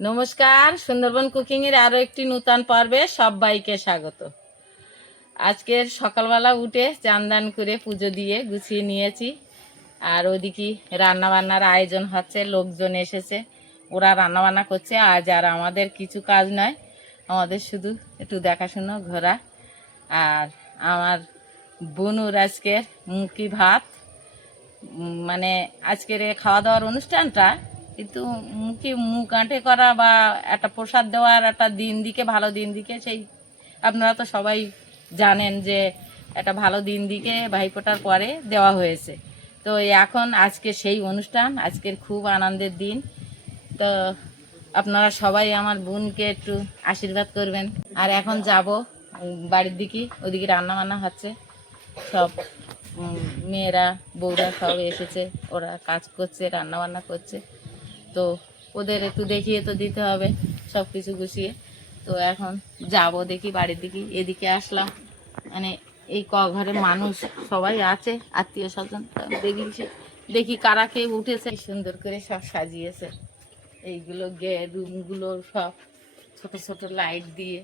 নমস্কার, সুন্দরবন কুকিং এর আরও একটি নূতন পর্বে সবাইকে স্বাগত। আজকের সকালবেলা উঠে চান্দান করে পুজো দিয়ে গুছিয়ে নিয়েছি। আর ওদিকে রান্না বান্নার আয়োজন হচ্ছে, লোকজন এসেছে। ওরা রান্না বান্না করছে, আজ আর আমাদের কিছু কাজ নয়। আমাদের শুধু একটু দেখাশুনো, ঘোরা। আর আমার বনুর আজকের মুখি ভাত। মানে আজকের খাওয়া দাওয়ার অনুষ্ঠানটা কিন্তু মুখে মুখ আঁটে করা বা একটা প্রসাদ দেওয়ার একটা দিন দিকে, ভালো দিন দিকে, সেই আপনারা তো সবাই জানেন যে একটা ভালো দিন দিকে ভাইফোঁটার পরে দেওয়া হয়েছে। তো এখন আজকে সেই অনুষ্ঠান, আজকের খুব আনন্দের দিন। তো আপনারা সবাই আমার বোনকে একটু আশীর্বাদ করবেন। আর এখন যাব বাড়ির দিকে, ওদিকে রান্না বান্না হচ্ছে। সব মেয়েরা, বউরা সব এসেছে, ওরা কাজ করছে রান্না বান্না করছে। তো ওদের একটু দেখিয়ে তো দিতে হবে সব কিছু গুছিয়ে। তো এখন যাব দেখি বাড়ির দিকে, এদিকে আসলাম। মানে এই ক ঘরের মানুষ সবাই আছে, আত্মীয় স্বজন দেখি দেখি কারা কে উঠেছে। সুন্দর করে সব সাজিয়েছে। এইগুলো গে রুমগুলো সব ছোট ছোট লাইট দিয়ে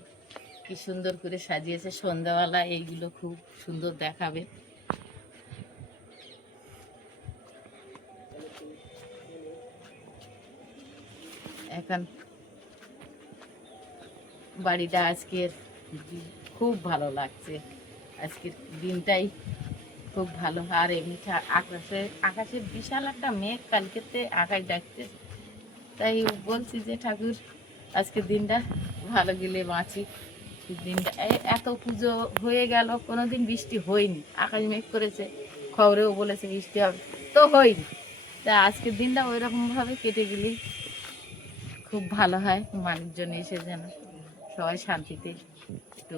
কি সুন্দর করে সাজিয়েছে। সন্ধ্যাবেলা এইগুলো খুব সুন্দর দেখাবে। এখন বাড়িটা আজকের খুব ভালো লাগছে। আজকের দিনটাই খুব ভালো। আর এমনি আকাশে আকাশে বিশাল একটা মেঘ কালকেতে আকাশ ডাকছে। তাই বলছি যে ঠাকুর আজকের দিনটা ভালো গেলে বাঁচি। দিনটা এত পুজো হয়ে গেল কোনো দিন বৃষ্টি হয়নি। আকাশ মেঘ করেছে, খবরেও বলেছে বৃষ্টি হবে। তো হয়নি। তা আজকের দিনটা ওই রকমভাবে কেটে গেলেই খুব ভালো হয়, মানুষজন এসে যেন সবাই শান্তিতে একটু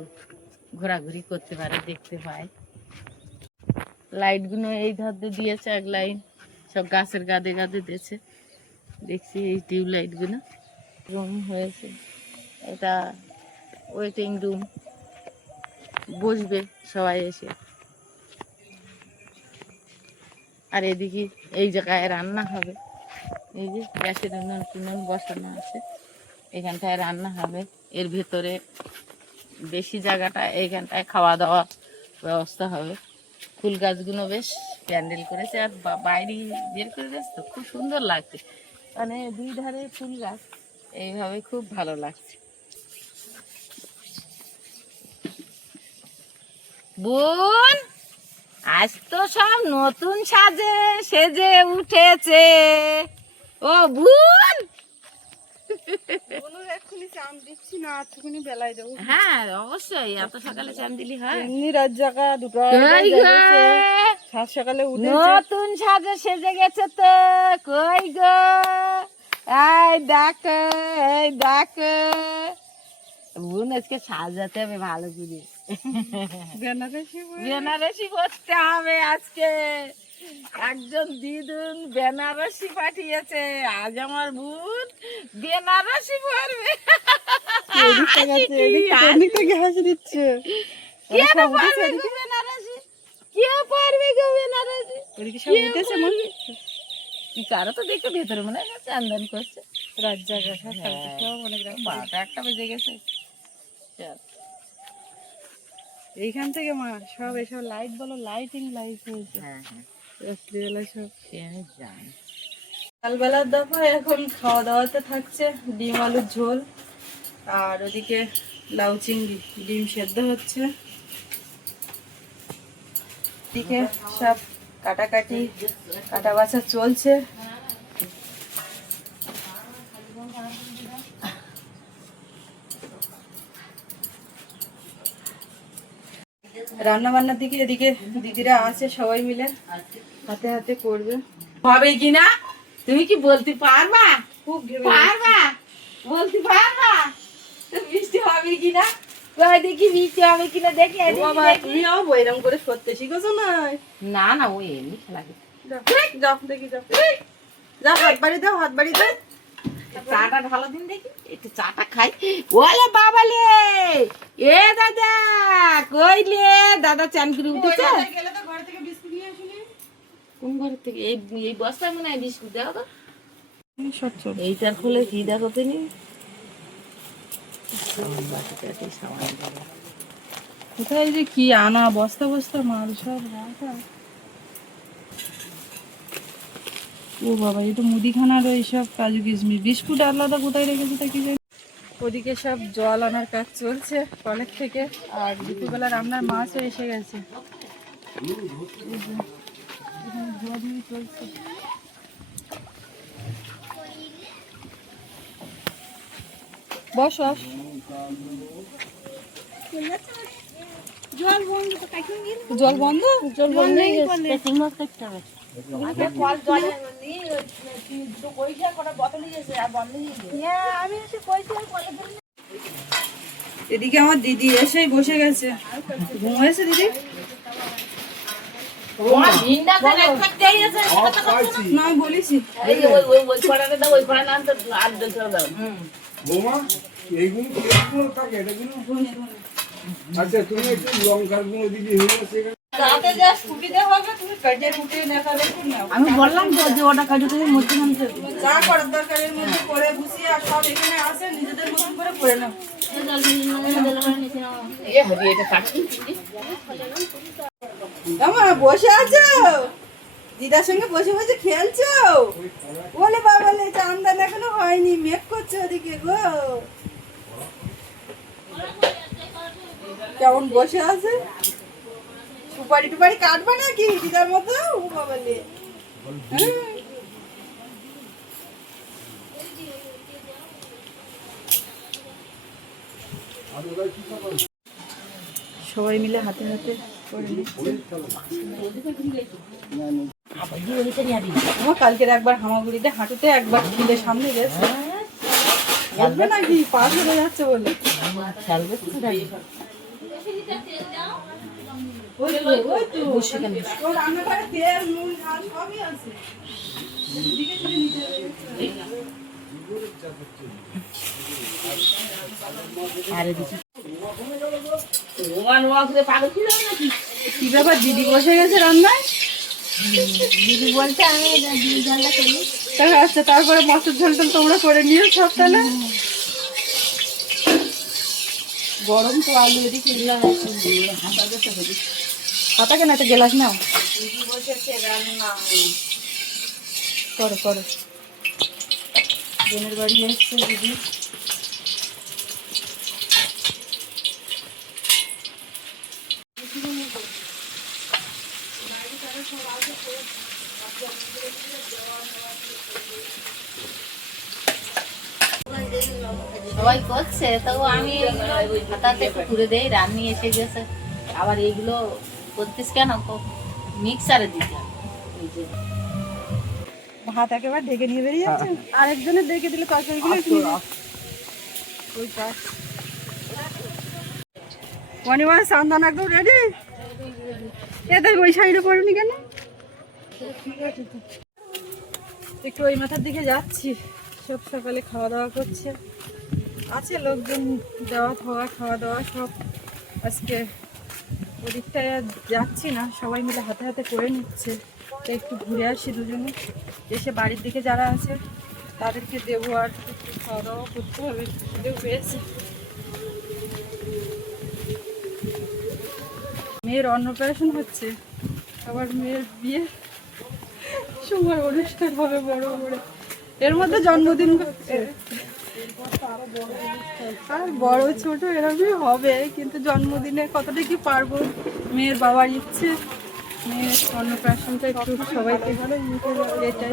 ঘোরাঘুরি করতে পারে, দেখতে পায়। লাইটগুলো এই ধার দিয়ে দিয়েছে, এক লাইন সব গাছের গাদে গাদে দিয়েছে। দেখছি এই টিউব লাইটগুলো। রুম হয়েছে। এটা ওয়েটিং রুম বসবে সবাই এসে। আর এদিকে এই জায়গায় রান্না হবে। এই যে গ্যাসের উনুন টুনুন বসানো আছে। এখানটায় রান্না হবে। এর ভেতরে বেশি জায়গাটা, এইখানটায় খাওয়া দাওয়া ব্যবস্থা হবে। ফুল গাছগুলো বেশ প্যান্ডেল করেছে। আর বাইরে বের করে দিয়েছে তো, খুব সুন্দর লাগছে। মানে দুই ধারে ফুল গাছ, এইভাবে খুব ভালো লাগছে। বোন, আজ তো সব নতুন সাজে, সেজে উঠেছে। ও বোন! হ্যাঁ অবশ্যই এত সকালে চান দিলি হয়। এমনি রাত জাগা দুটো কই গো? সাত সকালে উঠে নতুন সাজে সেজে গেছে তো কই গো? এই দেখো এই দেখো। বোন আজকে সাজাতে হবে ভালো করে। বেনারসি বেনারসি করতে হবে আজকে। একজন দিদুন বেনারসি পাঠিয়েছে। আজ আমার বোন বেনারসি হাসি দিচ্ছে। পারবে পারবে কারও তো দেখে ভেতরে মনে হয় করছে। রাত হ্যাঁ। অনেক বারোটা একটা বেজে গেছে। এইখান থেকে মা সব এসব লাইট বলো লাইটিং লাইট হয়েছে। হ্যাঁ হ্যাঁ। রাত্রিবেলা সব। আমি জানি। সকালবেলার দফা এখন খাওয়া দাওয়াতে থাকছে ডিম আলুর ঝোল আর ওদিকে লাউ চিংড়ি ডিম সেদ্ধ হচ্ছে। দিকে সব কাটাকাটি কাটা বাছা চলছে। রান্না বান্নার দিকে এদিকে দিদিরা আছে সবাই মিলে হাতে হাতে করবে। হবে কি না? তুমি কি বলতে পারবা? খুব পারবা? বলতে পারবা? তো বৃষ্টি হবে কি না? দেখি বৃষ্টি হবে কিনা দেখি ও এদিকে বাবা তুমিও বইরম করে সত্যি শিখেছো না? না না ওই এমনি খেলা যাও দেখি যাও। যাও হাত বাড়ি দাও হাত বাড়ি দাও। চাটা ঢালো দিন দেখি একটু চাটা খাই। ওলে বাবালে! এ দাদা কইলে দাদা চান করে উঠেছে? কোন ঘর থেকে? এই এই বস্তায় মনে হয় বিস্কুট দাও তো। এইটার খুলে কি দেখো তিনি কোথায় যে কি আনা বস্তা বস্তা মাল সব রাখা ও বাবা এই তো মুদিখানার ওই সব কাজু কিশমিশ বিস্কুট আলাদা কোথায় রেখেছে তা কি জানি? ওদিকে সব জল আনার কাজ চলছে কলের থেকে আর দুপুরবেলা রান্নার মাছও এসে গেছে। চলছে বস। জল বন্ধ? জল বন্ধ? জল বন্ধ হয়ে গেছে এদিকে আমার দিদি এসেই বসে গেছে। ঘুমাইছে দিদি? আচ্ছা তুমি একটু লঙ্কার গুঁড়ো দিদি হয়ে গেছে আমি বললাম তো যে ওটা কাজু থেকে মধ্যে নামতে যা করার দরকার এর মধ্যে করে গুছিয়ে আর সব এখানে আছে নিজেদের মতন করে করে নাও। বসে আছো? দিদার সঙ্গে বসে বসে খেলছো? বলে বাবালে চান্দান এখনও হয়নি মেক করছ ওদিকে গো। কেমন বসে আছে? সুপারি টুপারি কাটবে নাকি? দিদার মতো? ও বাবালে হ্যাঁ সবাই মিলে হাতে হাতে করে আমার কালকের একবার হামাগুড়িতে হাঁটুতে একবার খিলে সামনে গেছে। আসবে নাকি? পা ধরে যাচ্ছে বলে। হবে। কি ব্যাপার দিদি বসে গেছে রান্নায়? দিদি বলছে আমি ঘণ্টা করি যাচ্ছে তারপরে মাছের ঝোল টোল তোমরা করে নিও সব তাহলে। গরম তো আলু এদিকে হাতা কেন একটা গেলাস নাও। করো করো। বোনের বাড়ি এসছে দিদি। সবাই করছে তো আমি হাতাতে একটু ঘুরে দেই রান্নি এসে গেছে। আবার এইগুলো করতিস কেন? মিক্সারে দিতে হবে। এই যে। ভাত একেবারে ঢেকে নিয়ে বেরিয়ে যাচ্ছে। আরেকজনের ডেকে দিলে তরকারিগুলো একটু। ওই পাশ। অনিমা সান্দান একদম রেডি এদের ওই সাইডে পড়ুনি কেন? একটু ওই মাথার দিকে যাচ্ছি। সব সকালে খাওয়া দাওয়া করছে। আছে লোকজন দেওয়া খাওয়া খাওয়া দাওয়া সব। আজকে ওদিকটায় আর যাচ্ছি না, সবাই মিলে হাতে হাতে করে নিচ্ছে। একটু ঘুরে আসি দুজনে। এসে বাড়ির দিকে যারা আছে, তাদেরকে দেবো আর খাওয়া দাওয়া করতে হবে। খিদেও পেয়েছে। মেয়ের অন্নপ্রাশন হচ্ছে। আবার মেয়ের বিয়ে। সময় অনুষ্ঠান হবে বড় বড় এর মধ্যে জন্মদিন করছে আর বড় ছোট এরকমই হবে, কিন্তু জন্মদিনে কতটা কি পারব মেয়ের বাবার ইচ্ছে মেয়ের অন্নপ্রাশনটা একটু সবাইকে এটাই।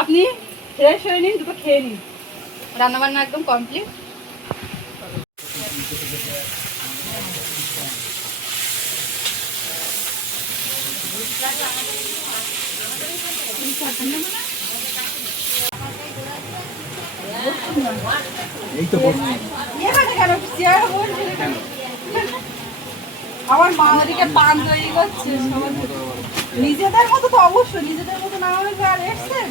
আপনি ফ্রেশ হয়ে নিন দুটো খেয়ে নিন। রান্নাবান্না একদম কমপ্লিট আমার মা ওদিকে পান তৈরি করছে নিজেদের মতো তো অবশ্যই নিজেদের মতো না হলে আর এসছেন।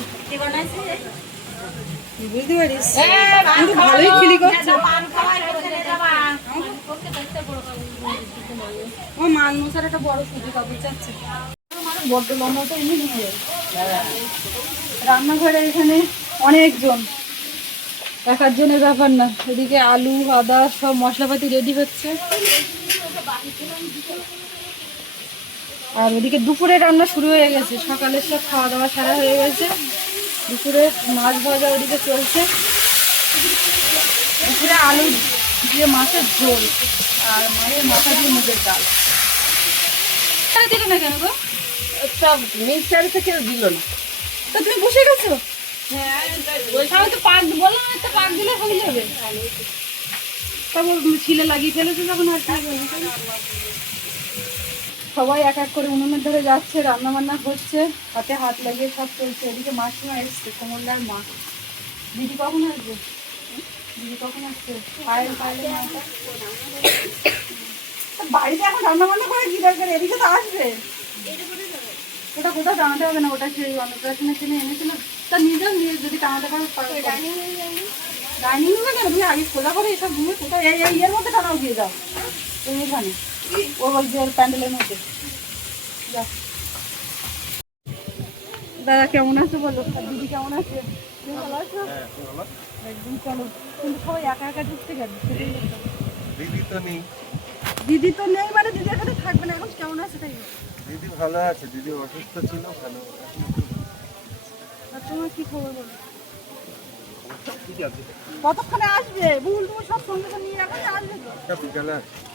বুঝতে পারিস। কিন্তু ভালোই খিলি করছে। আমার মশার একটা বড় সুজি কাপড় চাচ্ছে। বড্ড লম্বা তো এমনি নিয়ে রান্নাঘরে এখানে অনেকজন। এক একজনের ব্যাপার না। এদিকে আলু আদা সব মশলাপাতি রেডি হচ্ছে। আর ওদিকে দুপুরে রান্না শুরু হয়ে গেছে। সকালে সব খাওয়া দাওয়া সারা হয়ে গেছে। দুপুরে মাছ ভাজা ওদিকে চলছে। দুপুরে আলু দিয়ে মাছের ঝোল আর মায়ের মাথা দিয়ে মুগের ডাল। দিল না কেন গো? সব মিক্সার থেকে দিল না। তা তুমি বসে গেছো? তাহলে তো পাক বললাম একটা পাক দিলে হয়ে যাবে। তারপর ছিলে লাগিয়ে ফেলেছে যখন আর কি? সবাই এক এক করে উনুনের ধরে যাচ্ছে রান্না বান্না হচ্ছে হাতে হাত লাগিয়ে সব চলছে। এদিকে মাসিমা এসছে কমলদার মা। দিদি কখন আসবে? দিদি কখন আসছে মাটা। তা বাড়িতে এখন রান্না বান্না করে কি দরকার? এদিকে তো আসবে। ওটা কোথাও টাঙাতে হবে না ওটা সেই অন্নপ্রাশনের জন্য এনেছিল। তা নিজেও নিয়ে যদি টাঙাতে পারো ডাইনিং রুমে কেন? তুমি আগে খোলা করে এসব রুমে কোথাও এই এই এর মধ্যে টানাও দিয়ে দাও তুমি এখানে। প্যান্ডেলের মধ্যে দাদা কেমন আছে বলো? দিদি কেমন আছে? ভালো আছো? একদম চলো। কিন্তু সবাই একা একা ঢুকতে গেল সেটাই বলতে হবে। দিদি তো নেই। দিদি তো নেই মানে দিদি এখানে থাকবে না। এখন কেমন আছে তাই? দিদি ভালো আছে। দিদি অসুস্থ ছিল ভালো আর তোমার কি খবর বলো? কতক্ষণে আসবে? বুল তুমি সব সঙ্গে নিয়ে রাখো আসবে তো। বিকালে আসবে।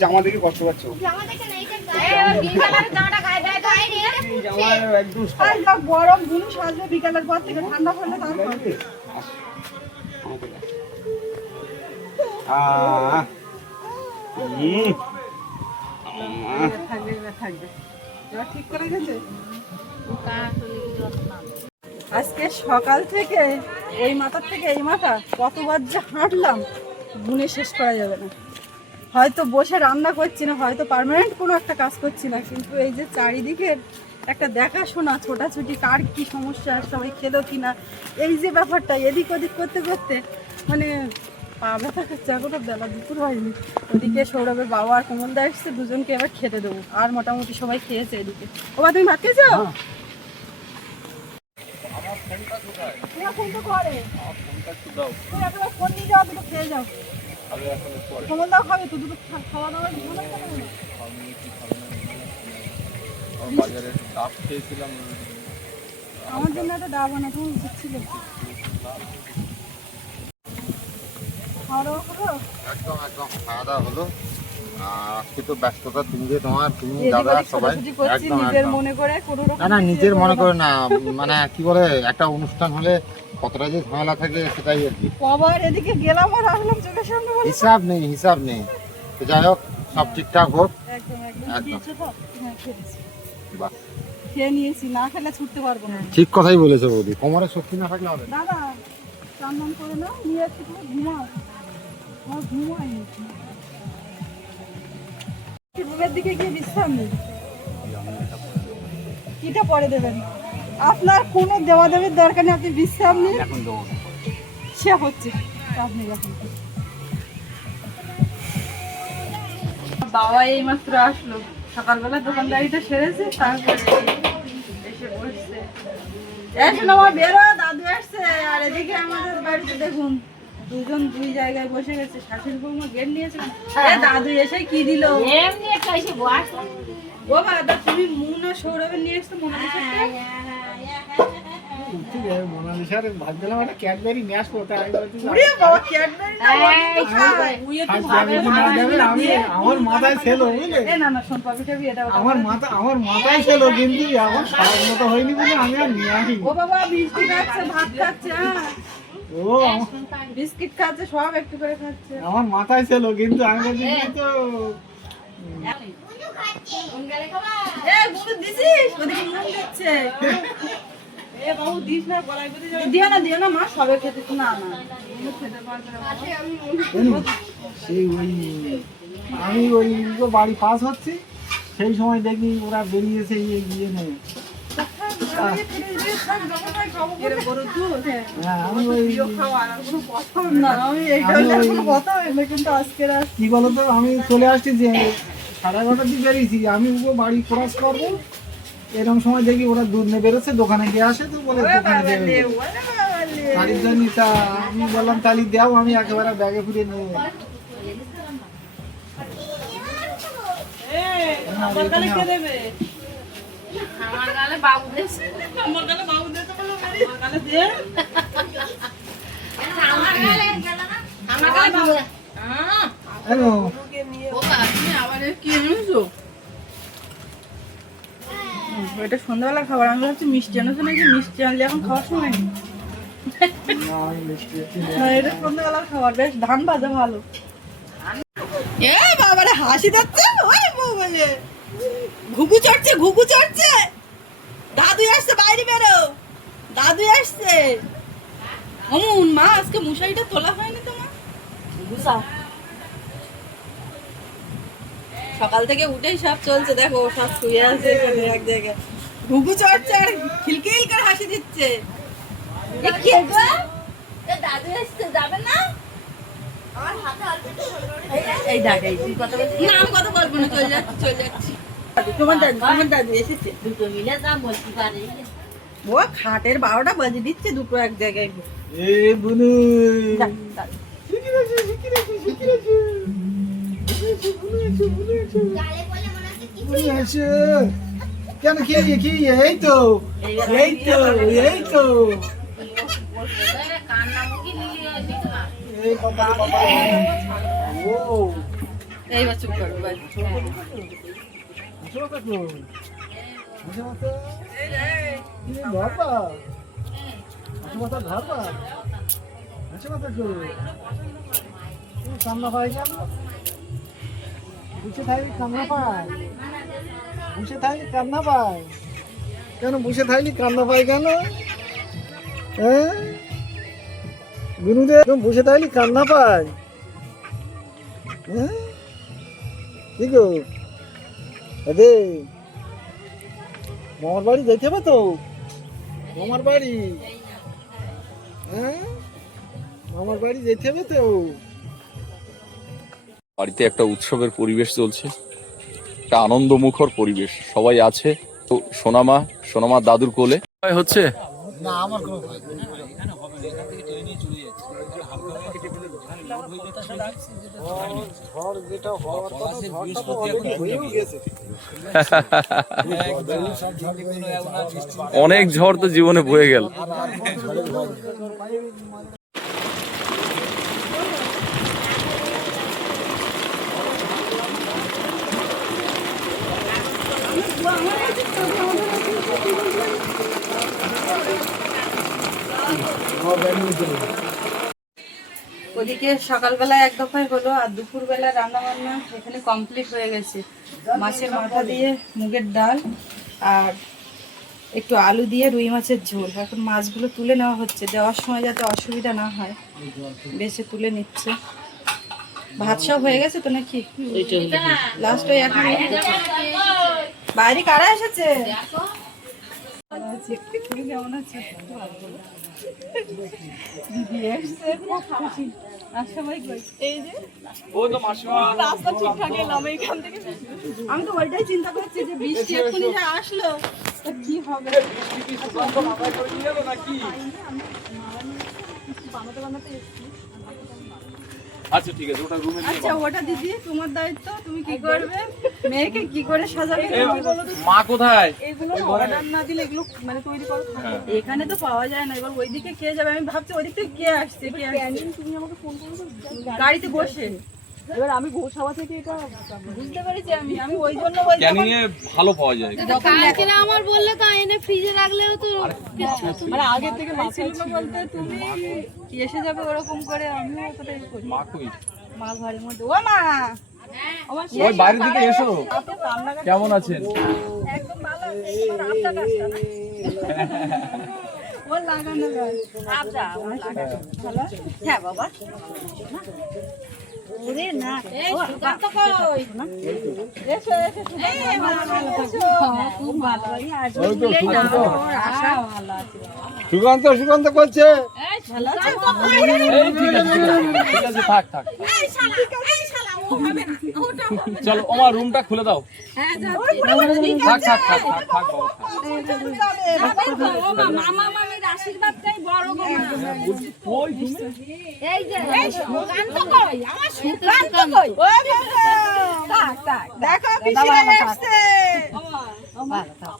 জামা দেখে কষ্ট পাচ্ছ গরম বিকালের পর থেকে ঠান্ডা পড়লে তারপর। থাকবে এবার থাকবে। এবার ঠিক করে গেছে? আজকে সকাল থেকে ওই মাথার থেকে এই মাথা, কতবার যে হাঁটলাম, গুনে শেষ করা যাবে না। হয়তো বসে রান্না করছি না, হয়তো পার্মানেন্ট কোনো একটা কাজ করছি না, কিন্তু এই যে চারিদিকে একটা দেখাশোনা, ছোটাছুটি, কার কি সমস্যা, সবাই খেলো কি না এই যে ব্যাপারটা, এদিক ওদিক করতে করতে মানে পা ব্যথা করছে, এখনও বেলা দুপুর হয়নি। ওদিকে সৌরভের বাবা আর কমলদা এসছে, দুজনকে এবার খেতে দেবো। আর মোটামুটি সবাই খেয়েছে এদিকে। ও বা তুমি ভাত খেয়েছো? বাজারে ডাব খেয়েছিলাম। আমার জন্য একটা ডাব আনা তুমি দিচ্ছিল খাওয়া দাওয়া করো একদম একদম। খাওয়া দাওয়া হলো। আজকে তো ব্যস্ততা তুমি যে তোমার তুমি দাদা সবাই একদম নিজের মনে করে না না নিজের মনে করে না মানে কি বলে একটা অনুষ্ঠান হলে কতটা যে ঝামেলা থাকে সেটাই আর কি। কবার এদিকে গেলাম আর আসলাম চোখের সামনে হিসাব নেই হিসাব নেই। তো যাই হোক সব ঠিকঠাক হোক। একদম একদম। হ্যাঁ খেয়েছি। বাহ। খেয়ে নিয়েছি না খেলে ছুটতে পারব না। ঠিক কথাই বলেছ বৌদি কোমরে শক্তি না থাকলে হবে দাদা চান করে নাও নিয়ে একটু ঘুমাও। ঘুমাইনি রুমের দিকে গিয়ে বিশ্রাম নিই। কিটা পরে দেবেন? আপনার কোনো দেওয়া দেবের দরকার নেই আপনি বিশ্রাম নিন। সে হচ্ছে চাপ নেই এখন বাবা এই মাত্র আসলো। সকালবেলা দোকানদারিটা সেরেছে তারপরে এসে বসছে। এসে আমার বেরো দাদু আসছে আর এদিকে আমাদের বাড়িতে দেখুন। দুজন দুই জায়গায় বসে গেছে শাশুড়ি বৌমা গেট নিয়েছে দাদু এসে কি দিল? এমনি একটা এসে বস। ও বাবা তুমি মুন আর সৌরভের নিয়ে এসছো মনে মোনালিসার একটা ক্যাডবেরি নিয়ে আসব তাই আমি বলছি আমার মাথায় ছিল বুঝলে? আমার মাথা আমার মাথায় ছিল কিন্তু খাওয়ার মতো হয়নি বলে আমি আর নিয়ে আসি ও বাবা বিস্কিট খাচ্ছে ভাত খাচ্ছে হ্যাঁ। ও বিস্কিট খাচ্ছে সব একটু করে খাচ্ছে। আমার মাথায় ছিল কিন্তু আমি বলছি তো। আমি ওই বাড়ি পাস হচ্ছি সেই সময় দেখি ওরা বেরিয়েছে ইয়ে গিয়ে নেই কি বলতো আমি চলে আসছি যে সাড়ে এগারোটার দিকে বেরিয়েছি। আমি বাড়ি ক্রস করব। এরকম সময় দেখি ওরা দুধ নিয়ে বেরোচ্ছে দোকানে গিয়ে আসে তো বলে দোকানে দেবে। জন্য তা আমি বললাম তালি দাও আমি একেবারে ব্যাগে ফিরে নিয়ে এই, আমার গালে বাবু দিয়েছে। আমার গালে বাবু দিতে বলো, মেরি। আমার গালে দে। আমার গালে আমার গালে বাবু আহ, হ্যালো। বাবা, তুমি আবার কি এনেছো? এটা সন্ধ্যাবেলা খাবার। আমি ভাবছি মিষ্টি আনছো নাকি? মিষ্টি আনলে এখন খাওয়ার সময় নেই। এটা খাবার। বেশ ধান ভাজা ভালো। এ বাবারে হাসি যাচ্ছে ওরে বলে ঘুঘু চড়ছে ঘুঘু চড়ছে। দাদু আসছে, বাইরে বেরো। দাদু আসছে। অমন, মা, আজকে মশারিটা তোলা হয়নি তোমার? সকাল থেকে উঠেই সব চলছে, দেখো, সব শুয়ে আছে এক জায়গায়। ঘুঘু চড়ছে আর খিলখিল করে হাসি দিচ্ছে? দাদু এসছে, যাবে না? এই দেখ এই তুই কথা বলছিস? না আমি কথা বলব না চলে যাচ্ছি চলে যাচ্ছি। তোমার দাদু তোমার দাদু এসেছে? দুটো মিলে যা বলতে পারি ও খাটের বারোটা বাজে দিচ্ছে দুটো এক জায়গায় এ বুনু। কেন কি কি এই তো এই তো এই তো। এইবার চুপ কেন বুঝে থাকলে কান্না পায় বুঝে থাকলে কান্না পায় কেন বুঝে থাকলে কান্না পায় কেন হ্যাঁ গুরুদেব তুমি বসে থাকলে কান্না পায়। হ্যাঁ? কি গো? আরে মামার বাড়ি যেতে হবে তো? মামার বাড়ি? হ্যাঁ? মামার বাড়ি যেতে হবে তো? বাড়িতে একটা উৎসবের পরিবেশ চলছে। একটা আনন্দমুখর পরিবেশ। সবাই আছে। তো সোনামা সোনামা দাদুর কোলে। হচ্ছে? না আমার কোনো অনেক ঝড় তো জীবনে বয়ে গেল। ওদিকে সকালবেলা এক দফায় হলো আর দুপুরবেলা রান্না বান্না এখানে কমপ্লিট হয়ে গেছে। মাছের মাথা দিয়ে মুগের ডাল আর একটু আলু দিয়ে রুই মাছের ঝোল। এখন মাছগুলো তুলে নেওয়া হচ্ছে দেওয়ার সময় যাতে অসুবিধা না হয়। বেছে তুলে নিচ্ছে। ভাত সব হয়ে গেছে তো নাকি? লাস্ট ওই এখন বাইরে কারা এসেছে? কেমন আছো দিদি এসছে খুব খুশি আর সবাই কই এই যে রাস্তা ঠিকঠাক এলাম এইখান থেকে আমি তো ওইটাই চিন্তা করছি যে বৃষ্টি এক্ষুনি যা আসলো তা কি হবে বানাতে বানাতে আচ্ছা ঠিক আছে ওটা রুমে আচ্ছা ওটা দিদি তোমার দায়িত্ব তুমি কি করবে? মেয়েকে কি করে সাজাবে। মা কোথায়? এগুলো অর্ডার না দিলে এগুলো মানে তৈরি করো এখানে তো পাওয়া যায় না এবার ওইদিকে কে যাবে? আমি ভাবছি ওইদিক থেকে কে আসছে কে আসছে? তুমি আমাকে ফোন করো গাড়িতে বসে। এবার আমি গোসাবা থেকে এটা বুঝতে পেরেছি আমি আমি ওই জন্য ওই ক্যানিং এ ভালো পাওয়া যায়। কালকে আমার বললে তো এনে ফ্রিজে রাখলেও তো মানে আগে থেকে ছিল বলতে তুমি এসে যাবে ওরকম করে আমিও অতটাই করি মা কই? মা ঘরের মধ্যে। ও মা! ওই বাইরে দিকে এসো। কেমন আছেন? একদম ভালো। ওর লাগানো। ভালো? হ্যাঁ বাবা। ওরে না। সুকান্ত কই? এসো, এসো, সুকান্ত, করছে। এই ঠিক আছে থাক থাক। চলো ওমা রুমটা খুলে দাও হ্যাঁ, থাক থাক থাক থাক থাক বাবা থাক। মামা মামির আশীর্বাদটাই বড় গো মা। কই তুমি এই যে সুকান্ত কই আমার সুকান্ত কই ও বাবা! তাক, তাক, দেখো।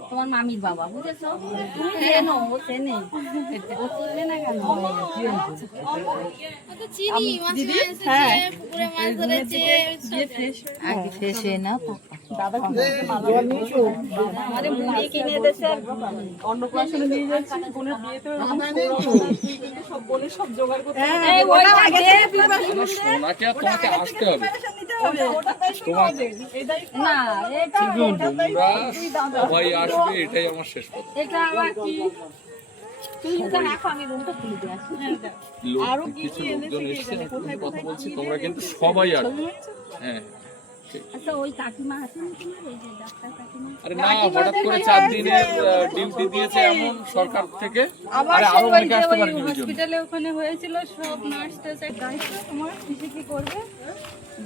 তোমার মামির বাবা বুঝেছ? তুমি চেনো ও চেনে ও চিনবে না কেন? চিনি দিদি? হ্যাঁ। পুকুরে মাছ ধরেছে দিয়ে ফ্রেশ হয়ে হয়ে তোমাকে আসতে হবে না এটা আসবে এটাই আমার শেষ কথা এটা আমার কি? এসছে কথা বলছি তোমরা কিন্তু সবাই আসবে। হ্যাঁ। আচ্ছা ওই কাকিমা আছেন তোমার? ওই যে ডাক্তার কাকিমা। আরে না হঠাৎ করে চার দিনের ডিউটি দিয়েছে এমন সরকার থেকে। আবার আরও অনেকে আসতে ওই পারে ডিউটির জন্য হসপিটালে ওখানে হয়েছিল সব নার্স টার্স এক তোমার কিসে কি করবে?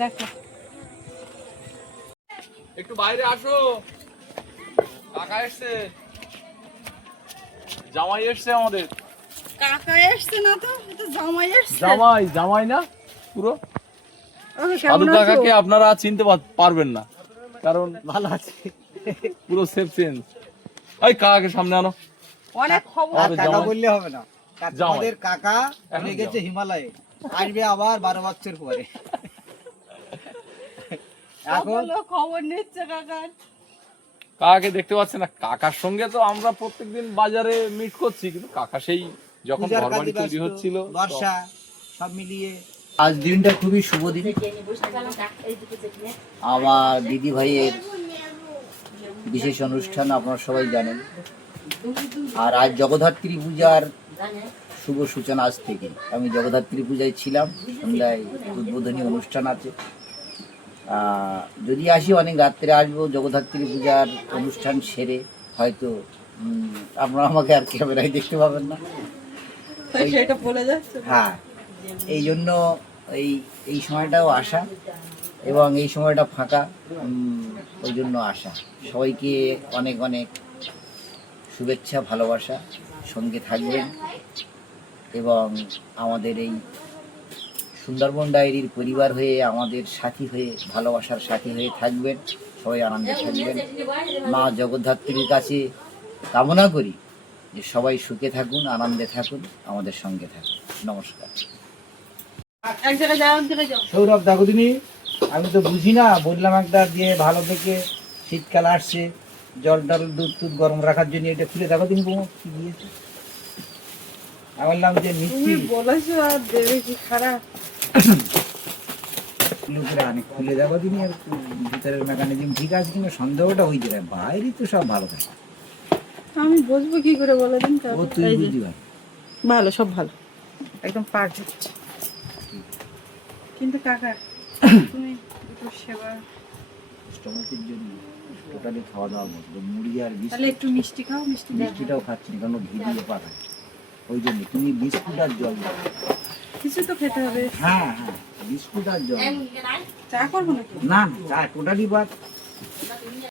দেখো। একটু বাইরে আসো। কাকা এসছে। জামাই এসছে আমাদের। কাকা এসছে না তো? জামাই এসছে। জামাই জামাই না? পুরো? সাধু কাকাকে আপনারা চিনতে পারবেন না। কারণ ভালো আছে। পুরো সেফ চেঞ্জ ওই কাকাকে সামনে আনো। অনেক খবর। কাকা বললে হবে না। আমাদের কাকা চলে গেছে হিমালয়ে। আসবে আবার বারো বছর পরে। এখন খবর নিচ্ছে কাকার কাকাকে দেখতে পাচ্ছেন না। কাকার সঙ্গে তো আমরা প্রত্যেকদিন বাজারে মিট করছি কিন্তু কাকা সেই যখন ঘরবাড়ি তৈরি হচ্ছিল বর্ষা সব মিলিয়ে। আজ দিনটা খুবই শুভ দিন। আমার দিদি ভাইয়ের বিশেষ অনুষ্ঠান আপনারা সবাই জানেন। আর আজ জগদ্ধাত্রী পূজার শুভ সূচনা আজ থেকে। আমি জগদ্ধাত্রী পূজায় ছিলাম সন্ধ্যায় উদ্বোধনী অনুষ্ঠান আছে। যদি আসি অনেক রাত্রে আসব জগদ্ধাত্রী পূজার অনুষ্ঠান সেরে হয়তো আপনারা আমাকে আর ক্যামেরায় দেখতে পাবেন না। হ্যাঁ। এই জন্য এই এই সময়টাও আসা এবং এই সময়টা ফাঁকা ওই জন্য আসা সবাইকে অনেক অনেক শুভেচ্ছা, ভালোবাসা, সঙ্গে থাকবেন এবং আমাদের এই সুন্দরবন ডায়েরির পরিবার হয়ে, আমাদের সাথী হয়ে, ভালোবাসার সাথী হয়ে থাকবেন, সবাই আনন্দে থাকবেন। মা জগদ্ধাত্রীর কাছে কামনা করি যে সবাই সুখে থাকুন, আনন্দে থাকুন, আমাদের সঙ্গে থাকুন। নমস্কার এক জায়গায় যাও এক জায়গায় যাও সৌরভ দেখো তুমি আমি তো বুঝি না বললাম একটা দিয়ে ভালো থেকে শীতকাল আসছে জল টল দুধ টুধ গরম রাখার জন্য এটা খুলে দেখো তুমি বৌমা, কি দিয়েছে। আমি বললাম যে মিষ্টি। বলেছ আর দেবে কি খারাপ। লোকেরা খুলে দেখো তুমি আর ভিতরের মেকানিজম ঠিক আছে কিনা সন্দেহটা হয়ে যায় বাইরে তো সব ভালো থাকে। আমি বুঝব কি করে বলে দিন ও তুই ভালো। সব ভালো। একদম পারফেক্ট কিন্তু কাকা তুমি দুটো সেবা স্টমাকের জন্য টোটালি খাওয়া দাওয়া বন্ধ মুড়ি আর তাহলে একটু মিষ্টি খাও মিষ্টি মিষ্টিটাও খাচ্ছি না কারণ ঘি দিয়ে পাঠায়। ওই জন্য তুমি বিস্কুট আর জল কিছু তো খেতে হবে। হ্যাঁ হ্যাঁ বিস্কুট আর জল চা করব নাকি? না চা টোটালি বাদ।